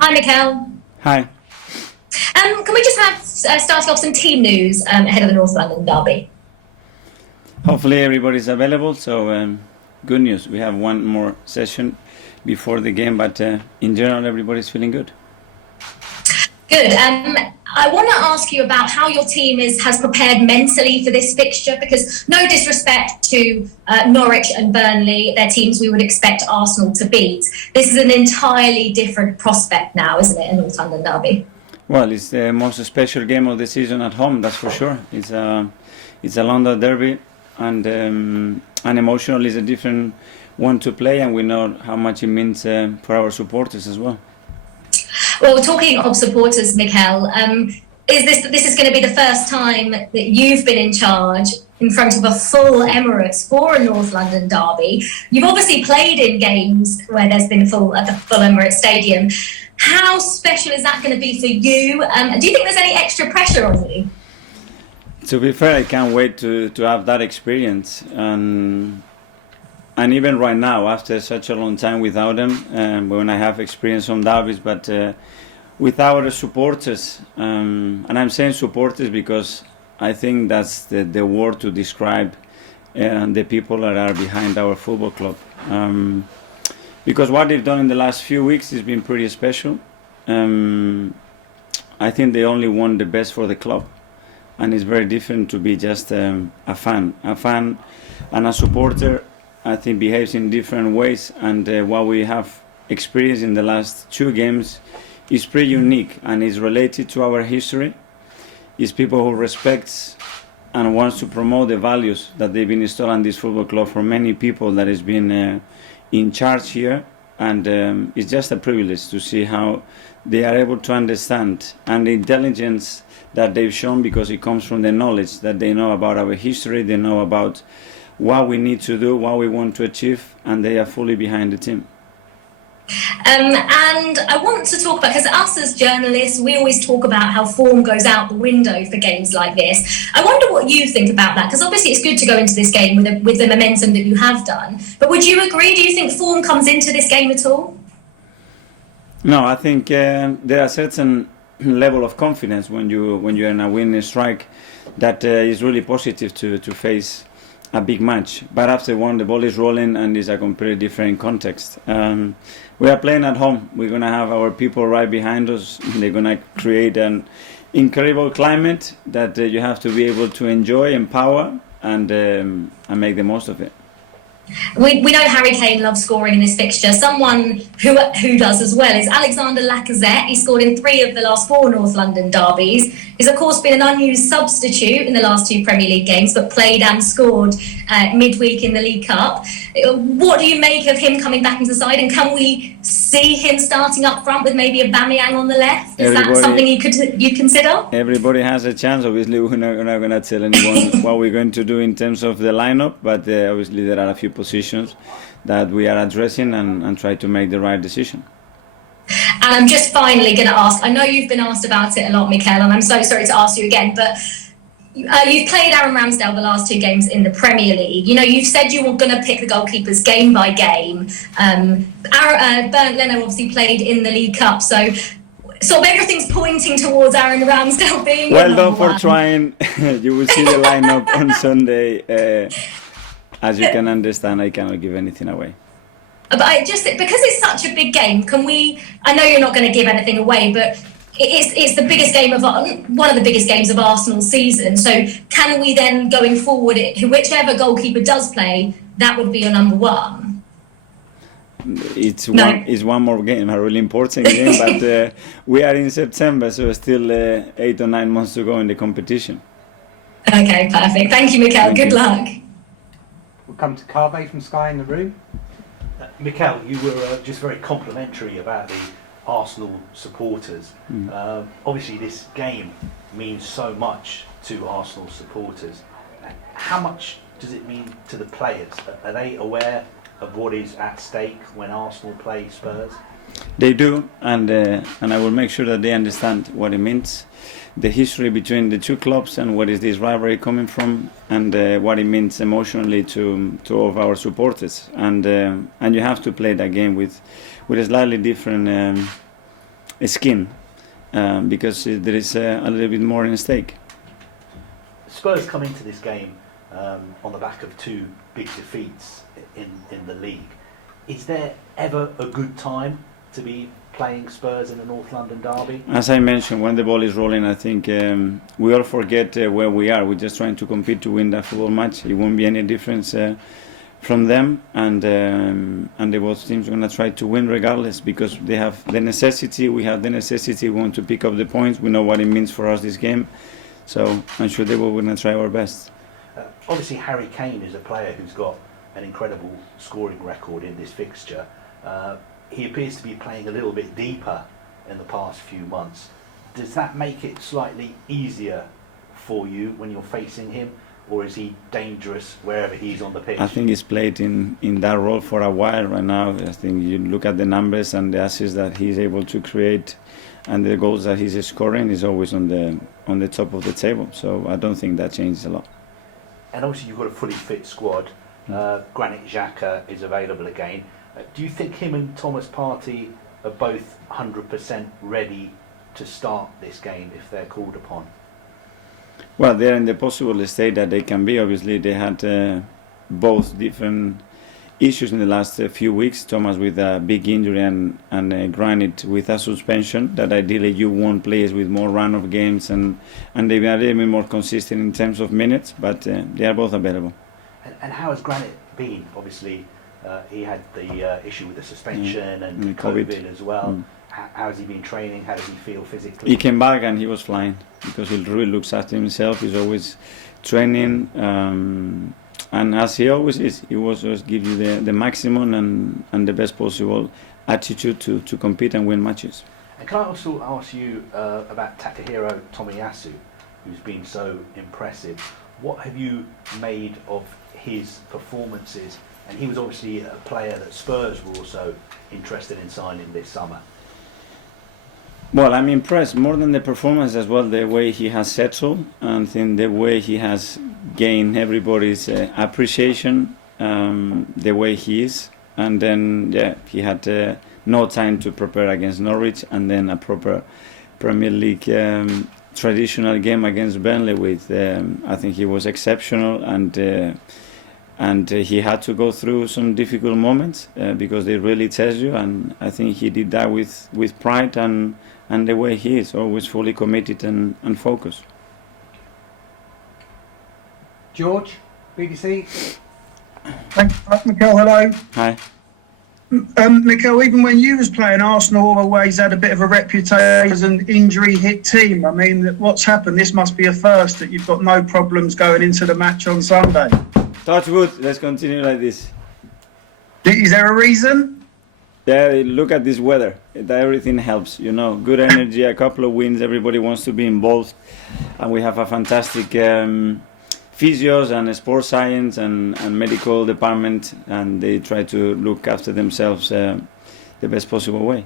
Hi, Mikel. Hi. Can we just have starting off some team news ahead of the North London derby? Hopefully everybody's available. So good news. We have one more session before the game, but in general, everybody's feeling good. Good. I want to ask you about how your team has prepared mentally for this fixture, because no disrespect to Norwich and Burnley, they're teams we would expect Arsenal to beat. This is an entirely different prospect now, isn't it, a North London derby? Well, it's the most special game of the season at home, that's for sure. It's a London derby, and emotionally it's a different one to play, and we know how much it means for our supporters as well. Well, talking of supporters, Mikel, this is going to be the first time that you've been in charge in front of a full Emirates for a North London derby. You've obviously played in games where there's been full at the full Emirates Stadium. How special is that going to be for you? Do you think there's any extra pressure on you? To be fair, I can't wait to have that experience. And even right now, after such a long time without them, when I have experience on derbies, but with our supporters, and I'm saying supporters because I think that's the word to describe the people that are behind our football club. Because what they've done in the last few weeks has been pretty special. I think they only want the best for the club, and it's very different to be just a fan. A fan and a supporter, I think, behaves in different ways, and what we have experienced in the last two games is pretty unique and is related to our history. It's people who respects and wants to promote the values that they've been installed in this football club for many people that has been in charge here, and it's just a privilege to see how they are able to understand and the intelligence that they've shown, because it comes from the knowledge that they know about our history, they know about what we need to do, what we want to achieve, and they are fully behind the team. And I want to talk about, because us as journalists, we always talk about how form goes out the window for games like this. I wonder what you think about that, because obviously it's good to go into this game with the momentum that you have done. But would you agree? Do you think form comes into this game at all? No, I think there are certain level of confidence when you're in a winning strike that is really positive to face a big match. But after one, the ball is rolling and it's a completely different context. We are playing at home. We're going to have our people right behind us. They're going to create an incredible climate that you have to be able to enjoy, empower, and make the most of it. We know Harry Kane loves scoring in this fixture. Someone who does as well is Alexander Lacazette. He scored in 3 of the last 4 North London derbies. He's of course been an unused substitute in the last 2 Premier League games, but played and scored midweek in the League Cup. What do you make of him coming back into the side, and can we see him starting up front with maybe a Aubameyang on the left? Is that something you'd consider? Everybody has a chance. Obviously, we're not going to tell anyone what we're going to do in terms of the lineup, but obviously there are a few positions that we are addressing and try to make the right decision. And I'm just finally going to ask, I know you've been asked about it a lot, Mikel, and I'm so sorry to ask you again, but you've played Aaron Ramsdale the last 2 games in the Premier League. You know, you've said you were going to pick the goalkeepers game by game. Bernd Leno obviously played in the League Cup, so sort of everything's pointing towards Aaron Ramsdale being well done for trying. You will see the lineup on Sunday. As you can understand, I cannot give anything away. But because it's such a big game, I know you're not going to give anything away, but it's the biggest game one of the biggest games of Arsenal's season. So can we then, going forward, whichever goalkeeper does play, that would be your number 1? It's one more game, a really important game, but we are in September, so still 8 or 9 months to go in the competition. Okay, perfect. Thank you, Mikel. Good luck. We'll come to Carve from Sky in the Room. Mikel, you were just very complimentary about the Arsenal supporters. Obviously, this game means so much to Arsenal supporters. How much does it mean to the players? Are they aware of what is at stake when Arsenal play Spurs? They do, and I will make sure that they understand what it means, the history between the two clubs, and what is this rivalry coming from, and what it means emotionally to all of our supporters. And you have to play that game with a slightly different skin because there is a little bit more in stake. Spurs come into this game on the back of two big defeats in the league. Is there ever a good time to be playing Spurs in a North London derby? As I mentioned, when the ball is rolling, I think we all forget where we are. We're just trying to compete to win that football match. It won't be any difference from them, and the both teams are going to try to win regardless because they have the necessity. We have the necessity. We want to pick up the points. We know what it means for us this game, so I'm sure they will going to try our best. Obviously, Harry Kane is a player who's got an incredible scoring record in this fixture. He appears to be playing a little bit deeper in the past few months. Does that make it slightly easier for you when you're facing him, or is he dangerous wherever he's on the pitch? I think he's played in that role for a while right now. I think you look at the numbers and the assists that he's able to create and the goals that he's scoring is always on the top of the table. So I don't think that changes a lot. And obviously you've got a fully fit squad. Granit Xhaka is available again. Do you think him and Thomas Partey are both 100% ready to start this game if they're called upon? Well, they're in the possible state that they can be. Obviously, they had both different issues in the last few weeks. Thomas with a big injury and Granit with a suspension. That ideally you want players with more run of games and they've been a little bit more consistent in terms of minutes, but they are both available. And how has Granit been? Obviously, he had the issue with the suspension and COVID as well. How has he been training? How does he feel physically? He came back and he was flying because he really looks after himself. He's always training, and as he always is, he will always give you the maximum and the best possible attitude to compete and win matches. And can I also ask you about Takahiro Tomiyasu, who's been so impressive? What have you made of his performances? And he was obviously a player that Spurs were also interested in signing this summer. Well, I'm impressed more than the performance as well, the way he has settled and think the way he has gained everybody's appreciation, the way he is. And then, he had no time to prepare against Norwich and then a proper Premier League traditional game against Burnley with, I think he was exceptional and he had to go through some difficult moments because they really test you, and I think he did that with pride and the way he is, always fully committed and focused. George, BBC. Thanks, Mikel. Hello. Hi. Mikel, even when you was playing, Arsenal always had a bit of a reputation as an injury-hit team. I mean, what's happened? This must be a first, that you've got no problems going into the match on Sunday. Touch wood, let's continue like this. Is there a reason? Yeah, look at this weather. Everything helps, Good energy, a couple of wins, everybody wants to be involved. And we have a fantastic physios and sports science and medical department, and they try to look after themselves the best possible way.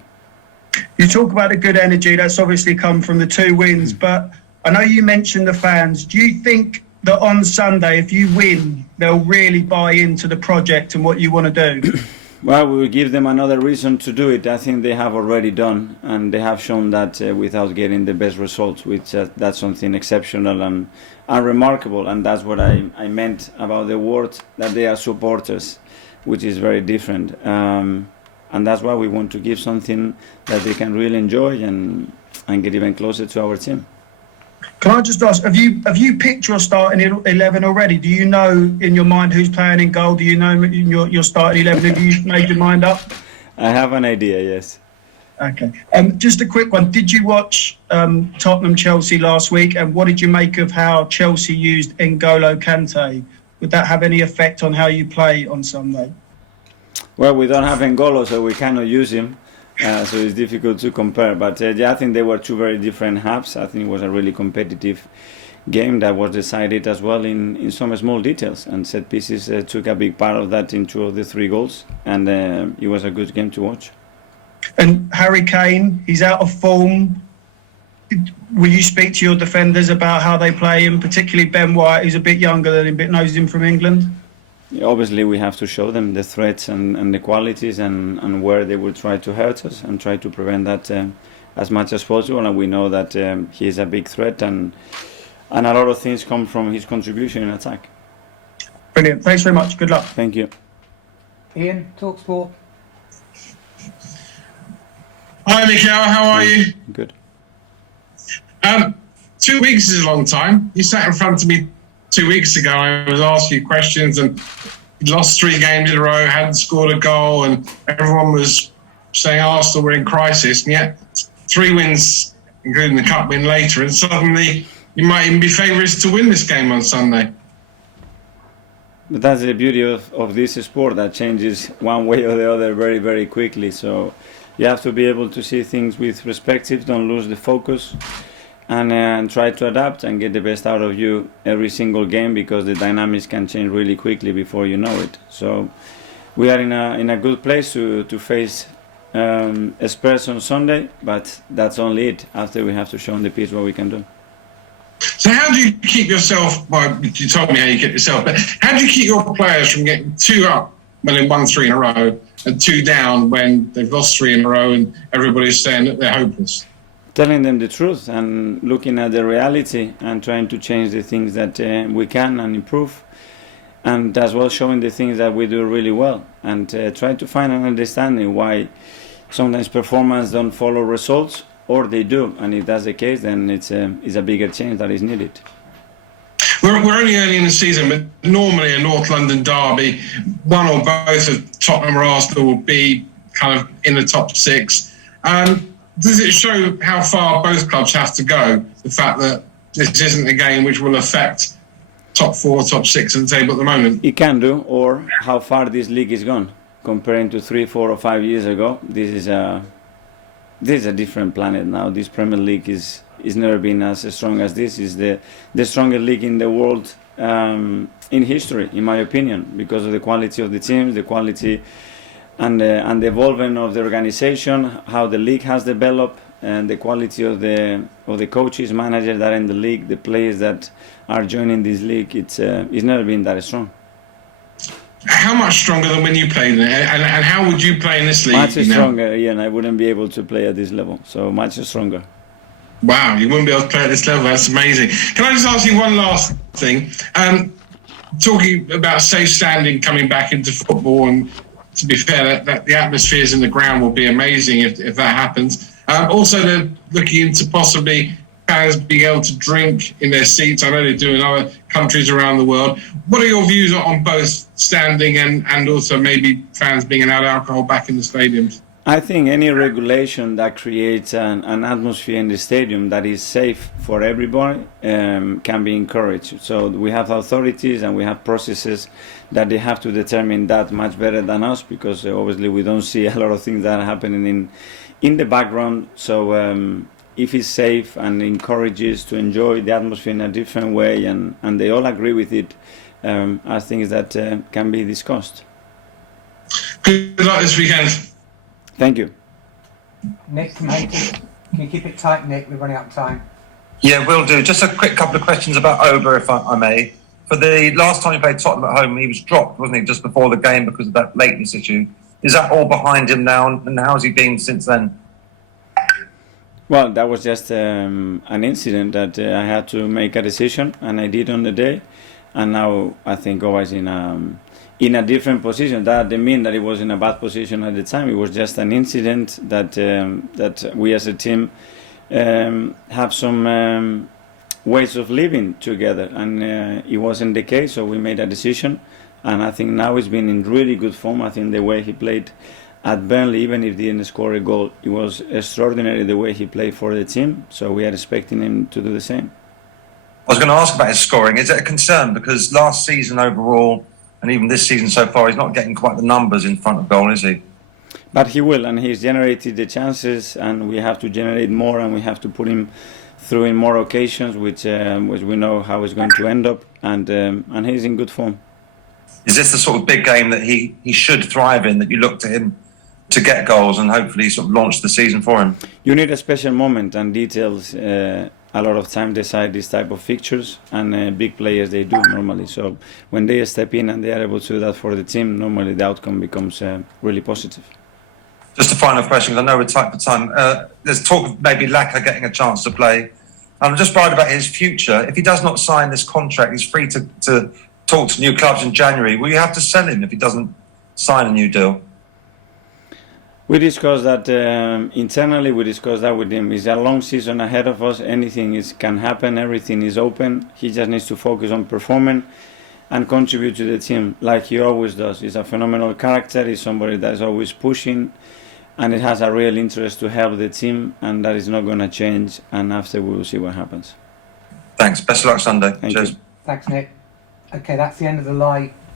You talk about the good energy, that's obviously come from the 2 wins, but I know you mentioned the fans. Do you think that on Sunday, if you win, they'll really buy into the project and what you want to do? Well, we will give them another reason to do it. I think they have already done, and they have shown that without getting the best results, which that's something exceptional and remarkable. And that's what I meant about the word that they are supporters, which is very different. And that's why we want to give something that they can really enjoy and get even closer to our team. Can I just ask, have you picked your starting 11 already? Do you know in your mind who's playing in goal? Do you know your starting 11? Have you made your mind up? I have an idea, yes. Okay. Just a quick one. Did you watch Tottenham Chelsea last week? And what did you make of how Chelsea used N'Golo Kante? Would that have any effect on how you play on Sunday? Well, we don't have N'Golo, so we cannot use him. So it's difficult to compare, but I think they were 2 very different halves. I think it was a really competitive game that was decided as well in some small details, and set pieces took a big part of that in 2 of the 3 goals, and it was a good game to watch. And Harry Kane, he's out of form. Will you speak to your defenders about how they play him, particularly Ben White, who's a bit younger than him, but knows him from England? Obviously, we have to show them the threats and the qualities and where they will try to hurt us and try to prevent that as much as possible, and we know that he is a big threat, and a lot of things come from his contribution in attack. Brilliant. Thanks very much. Good luck. Thank you. Ian, Talksport. Hi, Mikel. How are you? Good. 2 weeks is a long time. You sat in front of me 2 weeks ago. I was asking you questions, and you lost 3 games in a row, hadn't scored a goal, and everyone was saying Arsenal were in crisis. And yet, 3 wins, including the cup win later, and suddenly you might even be favourites to win this game on Sunday. But that's the beauty of this sport, that changes one way or the other very, very quickly. So you have to be able to see things with perspective, don't lose the focus, and try to adapt and get the best out of you every single game, because the dynamics can change really quickly before you know it. So we are in a good place to face Spurs on Sunday, but that's only it. After, we have to show on the pitch what we can do. So how do you keep yourself, well, you told me how you keep yourself, but how do you keep your players from getting 2 up when they've won 3 in a row and 2 down when they've lost 3 in a row and everybody's saying that they're hopeless? Telling them the truth and looking at the reality and trying to change the things that we can and improve, and as well showing the things that we do really well, and try to find an understanding why sometimes performance don't follow results, or they do, and if that's the case, then it's a bigger change that is needed. We're only early in the season, but normally a North London derby, one or both of Tottenham or Arsenal will be kind of in the top 6. Does it show how far both clubs have to go, the fact that this isn't a game which will affect top 4, top 6 in the table at the moment? It can do, or how far this league is gone. Comparing to 3, 4 or 5 years ago, this is a different planet now. This Premier League is never been as strong as this. Is the strongest league in the world in history, in my opinion, because of the quality of the teams, the quality and the evolvement of the organization, how the league has developed, and the quality of the coaches, managers that are in the league, the players that are joining this league. It's never been that strong. How much stronger than when you played in it? And how would you play in this league? Much stronger, yeah, and I wouldn't be able to play at this level. So much stronger. Wow, you wouldn't be able to play at this level. That's amazing. Can I just ask you one last thing? Talking about safe standing coming back into football, and to be fair, that the atmospheres in the ground will be amazing if that happens. Also, they're looking into possibly fans being able to drink in their seats. I know they do in other countries around the world. What are your views on both standing and also maybe fans being allowed alcohol back in the stadiums? I think any regulation that creates an atmosphere in the stadium that is safe for everybody can be encouraged. So we have authorities and we have processes that they have to determine that much better than us, because obviously we don't see a lot of things that are happening in the background. So if it's safe and encourages to enjoy the atmosphere in a different way, and they all agree with it, I think that can be discussed. Good luck this weekend. Thank you. Nick from Haiti. Can you keep it tight, Nick? We're running out of time. Yeah, will do. Just a quick couple of questions about Oba, if I may. For the last time he played Tottenham at home, he was dropped, wasn't he, just before the game because of that lateness issue. Is that all behind him now, and how's he been since then? Well, that was just an incident that I had to make a decision, and I did on the day. And now I think Oba is in a different position. That didn't mean that he was in a bad position at the time. It was just an incident that we as a team have some ways of living together, and it wasn't the case. So we made a decision, and I think now he's been in really good form. I think the way he played at Burnley, even if he didn't score a goal, it was extraordinary the way he played for the team. So we are expecting him to do the same. I was going to ask about his scoring. Is it a concern? Because last season overall, and even this season so far, he's not getting quite the numbers in front of goal, is he? But he will, and he's generated the chances, and we have to generate more, and we have to put him through in more occasions, which we know how it's going to end up, and he's in good form. Is this the sort of big game that he should thrive in, that you look to him to get goals and hopefully sort of launch the season for him? You need a special moment, and details a lot of time decide this type of fixtures, and big players, they do normally. So when they step in and they are able to do that for the team, normally the outcome becomes really positive. Just a final question, because I know we're tight for time. There's talk of maybe Laka getting a chance to play. I'm just worried about his future. If he does not sign this contract, he's free to talk to new clubs in January. Will you have to sell him if he doesn't sign a new deal? We discussed that internally. We discussed that with him. It's a long season ahead of us. Anything can happen. Everything is open. He just needs to focus on performing and contribute to the team like he always does. He's a phenomenal character. He's somebody that is always pushing, and it has a real interest to help the team, and that is not going to change. And after, we will see what happens. Thanks. Best of luck Sunday. Thank Cheers. you. Thanks, Nick. Okay, that's the end of the live